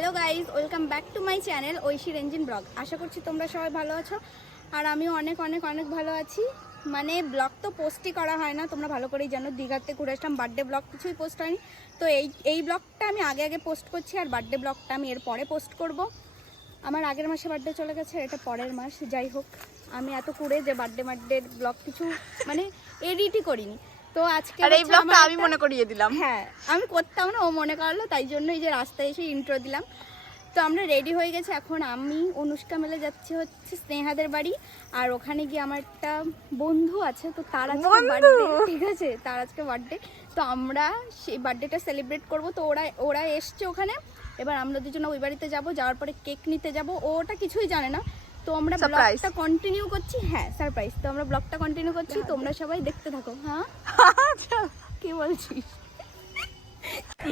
Hello guys, welcome back to my channel Aishi রেঞ্জিন blog. আশা করছি তোমরা সবাই ভালো আছো আর আমিও অনেক অনেক অনেক ভালো আছি। মানে ব্লগ তো পোস্টই করা হয় না, তোমরা ভালো করেই জানো। দীঘাতে ঘুরে আসলাম, বার্থডে ব্লগ কিছুই পোস্ট হয়নি। তো এই ব্লগটা আমি আগে পোস্ট করছি আর বার্থডে ব্লগটা আমি এর পরে পোস্ট করব। আমার আগের মাসে বার্থডে চলে গেছে, এটা পরের মাস। যাই হোক, আমি এত কুড়ে যে বার্থডে ব্লগ কিছু মানে এডিটই করিনি। তো আজকে এই ব্লগটা আমি মনে করিয়ে দিলাম। হ্যাঁ, আমি করতাম না, ও মনে করলো, তাই জন্য এই যে রাস্তায় এসে ইন্ট্রো দিলাম। তো আমরা রেডি হয়ে গেছি, এখন আমি অনুষ্কা মিলে যাচ্ছি হচ্ছে স্নেহাদের বাড়ি। আর ওখানে গিয়ে আমার একটা বন্ধু আছে, তো তার আজকে বার্থডে, ঠিক আছে, তার আজকে বার্থডে। তো আমরা সেই বার্থডেটা সেলিব্রেট করব। তো ওরা এসছে ওখানে, এবার আমরা দুজনে ওই বাড়িতে যাব, যাওয়ার পরে কেক নিতে যাব। ওটা কিছুই জানে না। তো আমরা ব্লগটা কন্টিনিউ করছি। হ্যাঁ, সারপ্রাইজ। তো আমরা ব্লগটা কন্টিনিউ করছি, তোমরা সবাই দেখতে থাকো। হ্যাঁ, কি বলছিস?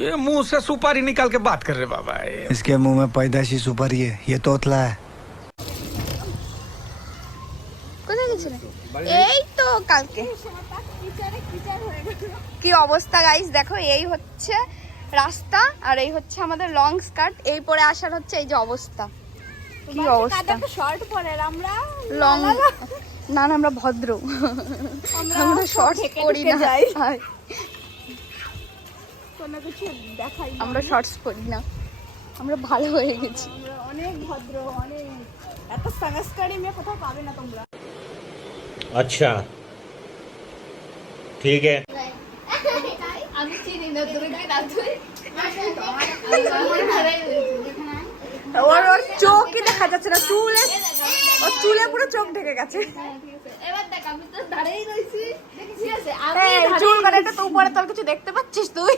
ये मुंह से सुपारी निकाल के बात कर रहे बाबा। इसके मुंह में पैदाइशी सुपारी है, ये तोतला है। কোথায় গেছিলে? এই তো কালকে। কি অবস্থা গাইস, দেখো, এই হচ্ছে রাস্তা আর এই হচ্ছে আমাদের লং স্কার্ট। এই পরে আসার হচ্ছে এই যে অবস্থা। কি অবস্থা! শর্ট পরে আমরা লং না, আমরা ভদ্র, আমরা শর্টস পরি না। কোনো কিছু দেখাই না, আমরা শর্টস পরি না, আমরা ভালো হয়ে গেছি, অনেক ভদ্র, অনেক। এত সংস্কারী মেয়ে কোথাও পাবে না তোমরা। अच्छा ठीक है। আমি চিনি না তোর ওর চোখই দেখা যাচ্ছে না, ওর চুলে পুরো চোখ ঢেকে গেছে। এবার দেখ, আমি তো দাঁড়িয়ে রইছি, ঠিক আছে? চুল কাটাটা তো উপরে, তোর কিছু দেখতে পাচ্ছিস তুই?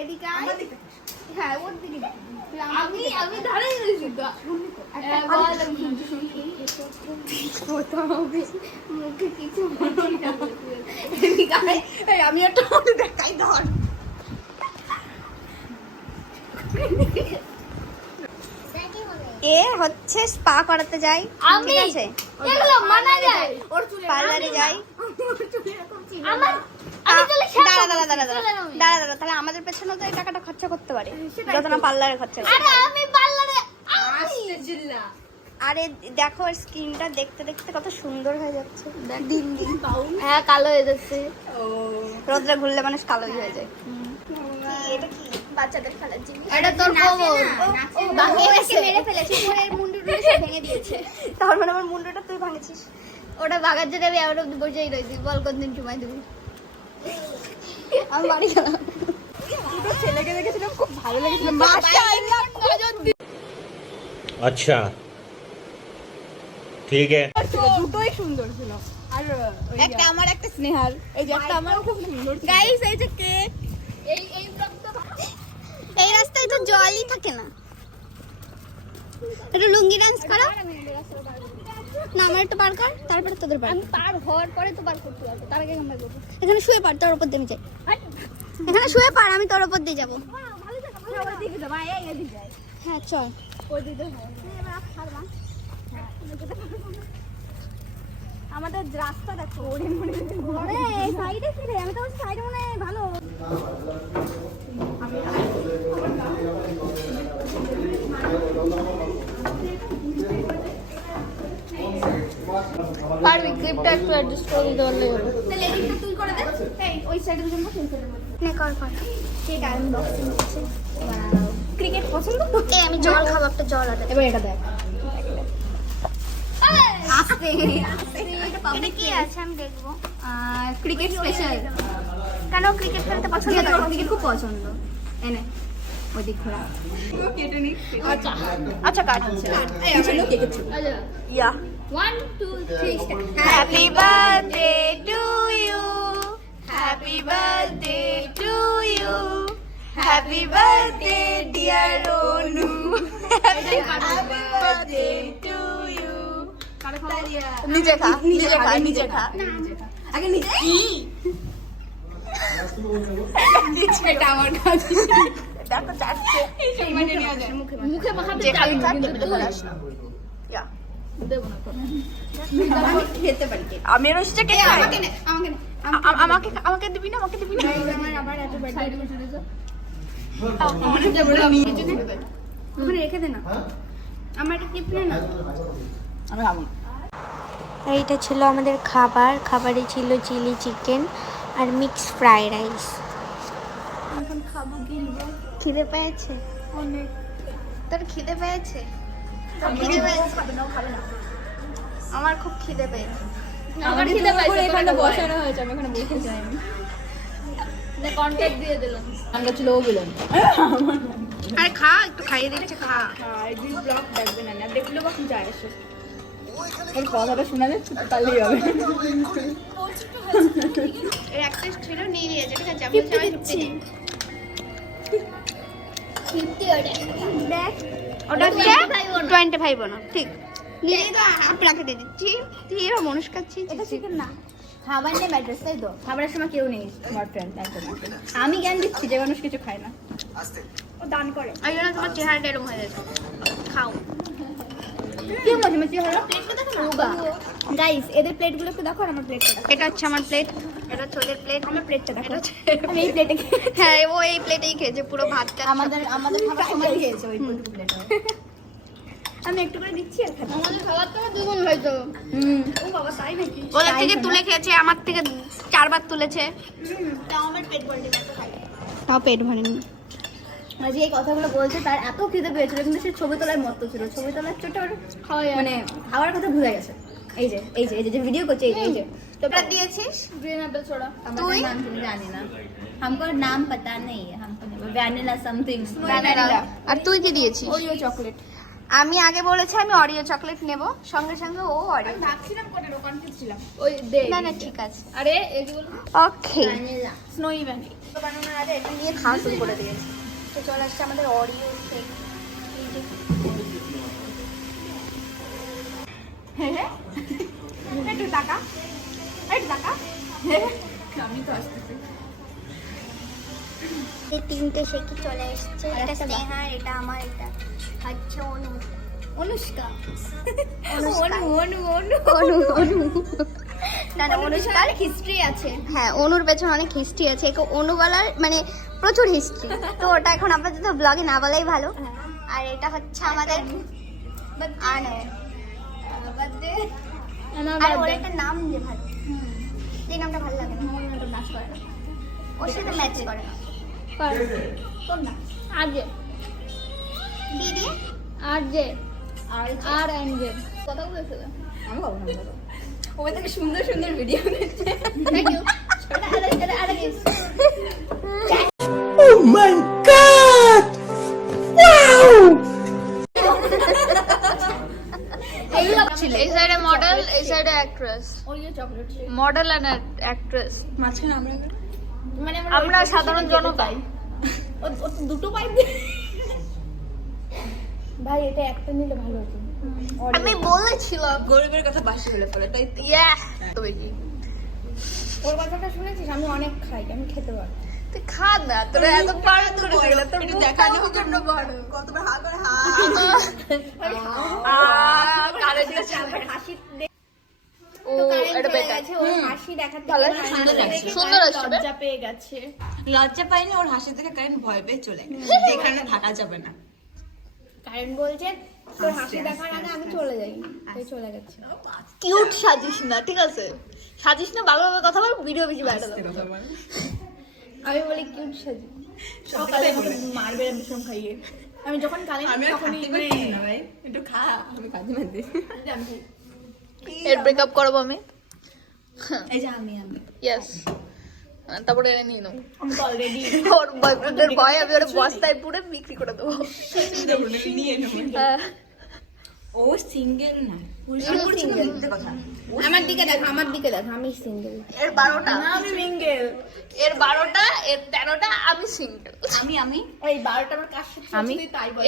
এদিকে হ্যাঁ, ওর দিকে আমি দাঁড়িয়ে রইছি তো। মুখে কিছু আমি একটা দেখাই, ধর। এ হচ্ছে স্পা করাতে যাই, ঠিক আছে, এগুলো মানা যায়, ওর চুলে পার্লারে যাই। দাঁড়া, তাহলে আমাদের পেছনে তো এই টাকাটা খরচা করতে পারে, যত না পার্লারে খরচা করে। আরে আমি পার্লারে আসতে জিল্লা। আরে দেখো, ওর স্কিনটা দেখতে দেখতে কত সুন্দর হয়ে যাচ্ছে দিন দিন। হ্যাঁ, কালো হয়ে যাচ্ছে। রোদ্রে ঘুরলে মানুষ কালোই হয়ে যায়। এটা কি বাচ্চাদের খেলার জিনিস? এটা তোর খবর। ওকে মেরে ফেলেছে, ওর মুন্ডুটা সব ভেঙে দিয়েছে। তার মানে আমার মুন্ডুটা তুই ভাঙেছিস? ওটা ভাগার জন্য আমি আবার অব্দি বসেই রয়েছি। বল কতদিন সময় দেবো? আমি বাড়ি গেলাম, দুটো ছেলেকে দেখেছিলাম, খুব ভালো লেগেছিল। अच्छा ठीक है। দুটোই সুন্দর ছিল। আর একটা আমার, একটা স্নেহার, এই যে একটা আমার খুব সুন্দর। গাইস, এই যে কেক, এই রাস্তায় তো জলই থাকে না। একটু লুঙ্গি ডান্স করো না, আমার একটু পার কর, তারপরে তোদের পার। আমি পার হওয়ার পরে তো পার করতে পারবো, তার আগে আমরা করবো। এখানে শুয়ে পার, তোর উপর দিয়ে আমি যাই। এখানে শুয়ে পার, আমি তোর উপর দিয়ে যাবো। হ্যাঁ, চল। আমাদের রাস্তা দেখো, এই সাইডে কি রে? আমি তো সাইডে মনে হয় ভালো। পারবি ক্লিপটা একটু অ্যাডজাস্ট করে দিতে পারলে হবে। তাহলে এদিকটা তুই করে দে। এই ওই সাইডে দুজন বসে, ওই সাইডে বসে। নে, কর। ঠিক আছে, আমি বক্সিং করছি। ক্রিকেট পছন্দ তো? এই আমি জল খাবো, একটা জল আছে। এবার এটা দেখ। আস্তে এটা কি আছে আমি দেখবো। Cricket special. কেন ক্রিকেট খেলতে পছন্দ করে? ক্রিকেট খুব পছন্দ। এনে ওই দিক ঘোরা। আচ্ছা, কাট হচ্ছে। এই আসলে কেকের ছবি। Yeah 1 2 3 start. Happy birthday to you, happy birthday to you, happy birthday dear Anu, happy birthday to you. নিজে খা। আগে নিজে কি? এটা আমার কাজ। দেখো যাচ্ছে, মুখে মাখাতে যে খালি চাই খাতে কিন্তু বলাস না। ইয়া দেব না। আমি খেতে পারি। আমি রোস্টে কে খাই? আমাকে নে, আমাকে দিবি না? আমাকে দিবি না? আমার আবার এত বার্থডে ওখানে রেখে দে না, আমার একটা টিপ নে না। আমি খাবো না। আর এটা ছিল আমাদের খাবারে ছিল চিলি চিকেন আর মিক্স ফ্রাইড রাইস। এখন খাবো, গিলবো খিদে পেয়েছে অনেক। তোর খিদে পেয়েছে? আমার খুব খিদে পেয়েছে। আমার খিদে পেয়েছে, এখানে বসানো হয়েছে, আমি এখানে বসে যাইনি। কন্ট্যাক্ট দিয়ে দিলাম। আমরা ছিল ও বিলন। আরে খা, একটু খাইয়ে দিচ্ছে, খা। ব্লগ দেখবে না, না দেখলে কখন যায় এসে ওর কথাটা শোনা যাচ্ছে তো তাহলেই হবে। এর একটা ছিল নিয়ে নিয়েছে, ঠিক আছে? আমি সবাই দিচ্ছি। দেখ, ওটা হচ্ছে 25 না, ঠিক। আপনাকে দিয়ে দিচ্ছি। তুই এরকম মানুষ খাচ্ছিস? এটা চিকেন না, খাবার নেই ম্যাট্রেস, তাই তো? খাবারের সময় কেউ নেই তোমার ফ্রেন্ড, তাই তো? আমি জ্ঞান দিচ্ছি যে মানুষ কিছু খায় না, ও দান করে। ওই জন্য তোমার চেহারাটা এরকম হয়ে যাচ্ছে। খাও। কি মজা হলো গাইস, এদের প্লেটগুলো একটু দেখো আর আমার প্লেটটা দেখো। এটা হচ্ছে আমার প্লেট, এটা হচ্ছে ওদের প্লেট। আমার প্লেটটা দেখো, আমি এই প্লেটে হ্যাঁ, ও এই প্লেটেই খেয়েছে পুরো ভাতটা। আমাদের খাবার সময় খেয়েছে ওই প্লেটে। আমি একটু করে দিচ্ছি আর খাচ্ছি। আমাদের খাবার তো দুগুণ হয়তো। ও বাবা, তাই নাকি? ওদের থেকে তুলে খেয়েছে, আমার থেকে 4 বার তুলেছে। তাও আমার পেট ভরে যাবে, খাই। তাও পেট ভরেনি। মানে যে এই কথাগুলো বলছে তার এত খিদে পেয়েছিল, কিন্তু সে ছবি তোলায় মত্ত ছিল। ছবি তোলার চোটে ওর মানে খাওয়ার কথা ভুলে গেছে। এই যে এই যে এই যে ভিডিও করছে, এই যে তো এটা দিয়েছিস? গ্রিন অ্যাপেল ছোড়া। তুই? नाम तुम जाने ना, हमको नाम पता नहीं है, हमको वैनिला समथिंग। আর তুই কি দিয়েছিস? Oreo chocolate. আমি আগে বলেছি আমি অরিও চকলেট নেব, সঙ্গে সঙ্গে ও অরিও। ভাবছিলাম কোনটা কনফিউজ ছিলাম। ওই দে না না, ঠিক আছে। আরে এগুলো ওকে, ভ্যানিলা স্নোই ভ্যানিলা তো বানানোর আগে এটা নিয়ে খাওয়া শুরু করে দিয়েছি। তো চলে আসছে আমাদের অরিও কেক। একটু টাকা, একটু টাকা। আমি তো আসতেছি। এই তিনটে শেকি চলে এসেছে। এটা স্নেহা, এটা আমার, এটা হচ্ছে অনুষ্কা। না না, অনুষ্কার হিস্ট্রি আছে। হ্যাঁ, অনুর পেছনে অনেক হিস্ট্রি আছে। একে অনু বলার মানে প্রচুর হিস্ট্রি, তো ওটা এখন আপাতত ব্লগে না বলাই ভালো। আর এটা হচ্ছে আমাদের আনো। আর ওর একটা নাম যে ভালো, এই নামটা ভালো লাগে না, ওর নাচ করে না, ওর সাথে ম্যাচ করে না। কোন না? আরজে কি দিয়ে? আরজে আর এনজে কথা বলেছিল। আমি বাবু না বলো, ও থেকে সুন্দর সুন্দর ভিডিও দিচ্ছে। Thank you. আরে গেস এই সাইডে মডেল, এই সাইডে actress. Oreo chocolate model and actress, মাঝখানে আমরা মানে আমরা সাধারণ জনতা। ও তো দুটো পাইপ ভাই, এটা একটা নিলে ভালো হতো। আমি বলেছিলাম গরিবের কথা বাসি হলে পরে তাই ইয়া তো বেশি। ওর কথাটা শুনেছিস? আমি অনেক খাই, আমি খেতে পারি। তুই খা না, তোরা এত বারণ করে দিলে তোর মুখ দেখানোর জন্য বড়। কতবার হা করে হা কারেন্টটা চালাবে। হাসি ও এটা বেটার। ও হাসি দেখাতে ভালো, গেলে সুন্দর হাসি লাগছে, দেখে সুন্দর কারেন্ট আসছে। লজ্জা পেয়ে গেছে। লজ্জা পাইনি, ওর হাসি থেকে কারেন্ট ভয় পেয়ে চলে গেছে, যেখানে থাকা যাবে না। কারেন্ট বলছে তোর হাসি দেখার আগে আমি চলে যাই, তাই চলে গেছে। কিউট সাজিস না, ঠিক আছে? সাজিস না, ভালোভাবে কথা বল, ভিডিও বেশি ভাইরাল হবে। আমি বলি কিউট সাজি, সকালে আমাকে মারবে বিষম খাইয়ে। আমি যখন কালে তখনই মানে ভাই একটু খা, আমি কাজে না দিই। এর ব্রেকআপ করব আমি। এই যে আমি ইয়েস, তারপরে এনে নিয়ে নেবো। আমি তো অলরেডি ওর বয়ফ্রেন্ডের ভয় আমি ওর বস্তায় পুরে বিক্রি করে দেবো। নিয়ে নেবো। হ্যাঁ। ও সিঙ্গেল না, মিথ্যে কথা। আমার দিকে দেখো, আমার দিকে দেখো, আমি সিঙ্গেল। এর 12টা আমি সিঙ্গেল। এর 12টা, এর 13টা আমি সিঙ্গেল। আমি ওই 12টা আমার কার সাথে আমি? তুই তাই বল।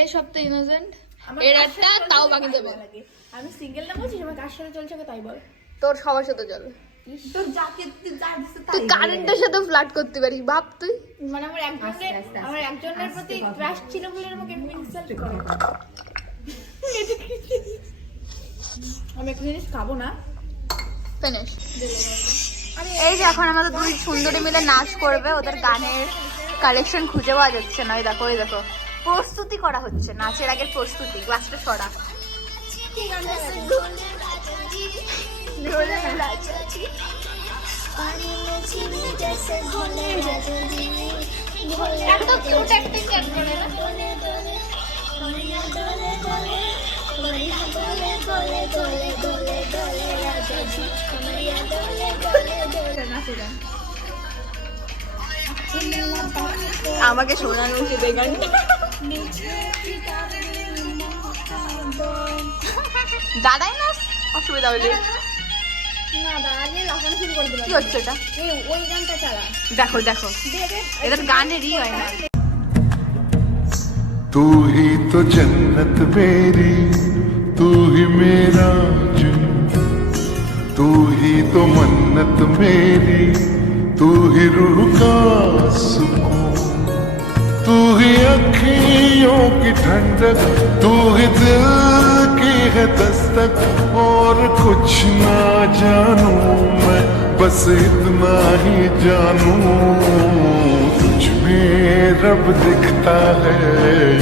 এ সপ্তাহে ইনোসেন্ট, আমার এর কার একটা সাথে তাও চলছে বাকি তাই দেবে। বল আগে। আমি সিঙ্গেল না বলছিস, আমার কার সাথে চলছে তাই বল। তোর সবার সাথে চল, তোর যাকে যা দিছে তুই কারেন্টের সাথে ফ্লার্ট করতে পারিস, ভাব তুই। মানে আমার একজনের প্রতি ক্রাশ ছিল বলে আমাকে ইনসাল্ট করে। আমি একটা জিনিস খাবো না। ফিনিশ। এই যে এখন আমাদের দুই সুন্দরী মিলে নাচ করবে, ওদের গানের কালেকশন খুঁজে পাওয়া যাচ্ছে না। ওই দেখো, ওই দেখো, প্রস্তুতি করা হচ্ছে, নাচের আগের প্রস্তুতি। গ্লাসটা সরা। আমাকে শোনানো উচিত এই গানটা। দাদাই না অসুবিধা হলে কি হচ্ছে এটা? ওই গানটা চালা। দেখো দেখো, এটা তো গানেরই হয় না। तू ही तो जन्नत मेरी, तू ही मेरा जुनून, तू ही तो मन्नत मेरी, तू ही रूह का सुकून, तू ही अखियों की ठंडक, तू ही दिल की है दस्तक। और कुछ ना जानू मैं, बस इतना ही जानू, तुझ में रब दिखता है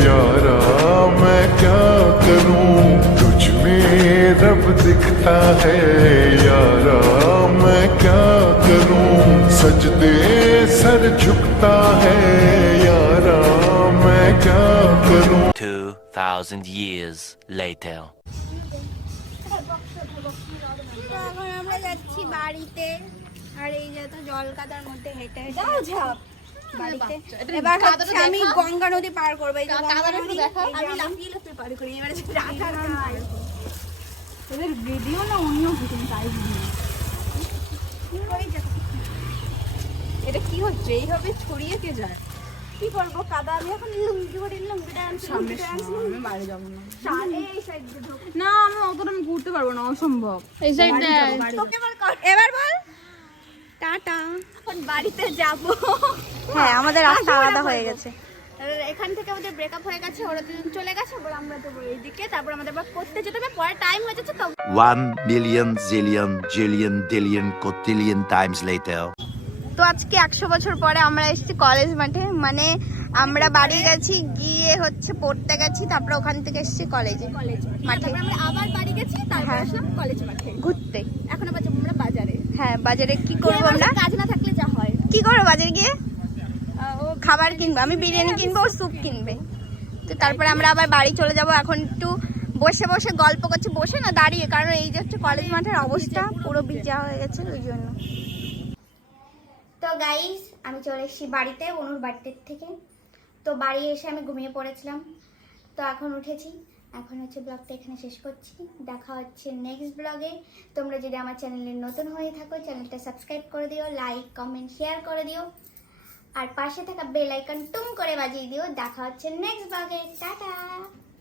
यारा, मैं क्या करूं। तुझ में रब दिखता है यारा, मैं क्या करूं। सजदे सर झुकता है यारा, मैं क्या करूं। 2000 years later. তো এখন আমরা যাচ্ছি বাড়িতে, আর এই যে তো জল কাদার মধ্যে হেঁটে হেঁটে বাড়িতে। এবার হচ্ছে আমি গঙ্গা নদী পার করবো। এই যে গঙ্গা নদী, আমি লাফিয়ে লাফিয়ে পার করি। এবার এদের ভিডিও না অন্য কিছু তাই এটা কি হচ্ছে? এইভাবে ছড়িয়ে কে যায়? কি করবো, কাদা। আমি এখন লুঙ্গি পরে লুঙ্গি ডান্স আমি বাড়ি যাবো না। এই সাইড দিয়ে ঢোক। না, আমি অতটা আমি ঘুরতে পারবো না, অসম্ভব। এই সাইড তোকে এবার বল টাটা। এখন বাড়িতে যাব। হ্যাঁ, আমাদের রাস্তা আলাদা হয়ে গেছে। এখান থেকে আমাদের ব্রেকআপ হয়ে গেছে, ওরা দুজন চলে গেছে, এবার আমরা যাবো এইদিকে। তারপর আমাদের আবার করতে যেতে হবে, পরে টাইম হয়ে যাচ্ছে তো। 1 million zillion jillion dillion cotillion times later. তো আজকে 100 বছর পরে আমরা এসেছি কলেজ মাঠে, মানে আমরা বাড়ি গেছি, গিয়ে হচ্ছে পড়তে গেছি, তারপর ওখান থেকে এসেছি কলেজে মাঠে। আমরা আবার বাড়ি গেছি, তারপর আসলাম কলেজ মাঠে ঘুরতে। এখন আবার যাবো আমরা বাজারে। হ্যাঁ, বাজারে কি করবো আমরা? কাজ না থাকলে যা হয়। কি করবো বাজারে গিয়ে? ও খাবার কিনবো, আমি বিরিয়ানি কিনবো, ওর স্যুপ কিনবে। তো তারপরে আমরা আবার বাড়ি চলে যাব। এখন একটু বসে বসে গল্প করছি, বসে না দাঁড়িয়ে, কারণ এই যে হচ্ছে কলেজ মাঠের অবস্থা পুরো ভিজা হয়ে গেছে, ওই জন্য। তো গাইস, আমি চলে এসেছি বাড়িতে অনুর বাড়ির থেকে। তো বাড়ি এসে আমি ঘুমিয়ে পড়েছিলাম, তো এখন উঠেছি। এখন হচ্ছে ব্লগটা এখানে শেষ করছি। দেখা হচ্ছে নেক্সট ব্লগে। তোমরা যদি আমার চ্যানেলে নতুন হয়ে থাকো, চ্যানেলটা সাবস্ক্রাইব করে দিও, লাইক কমেন্ট শেয়ার করে দিও, আর পাশে থাকা বেল আইকন টুম করে বাজিয়ে দিও। দেখা হচ্ছে নেক্সট ব্লগে। টাটা।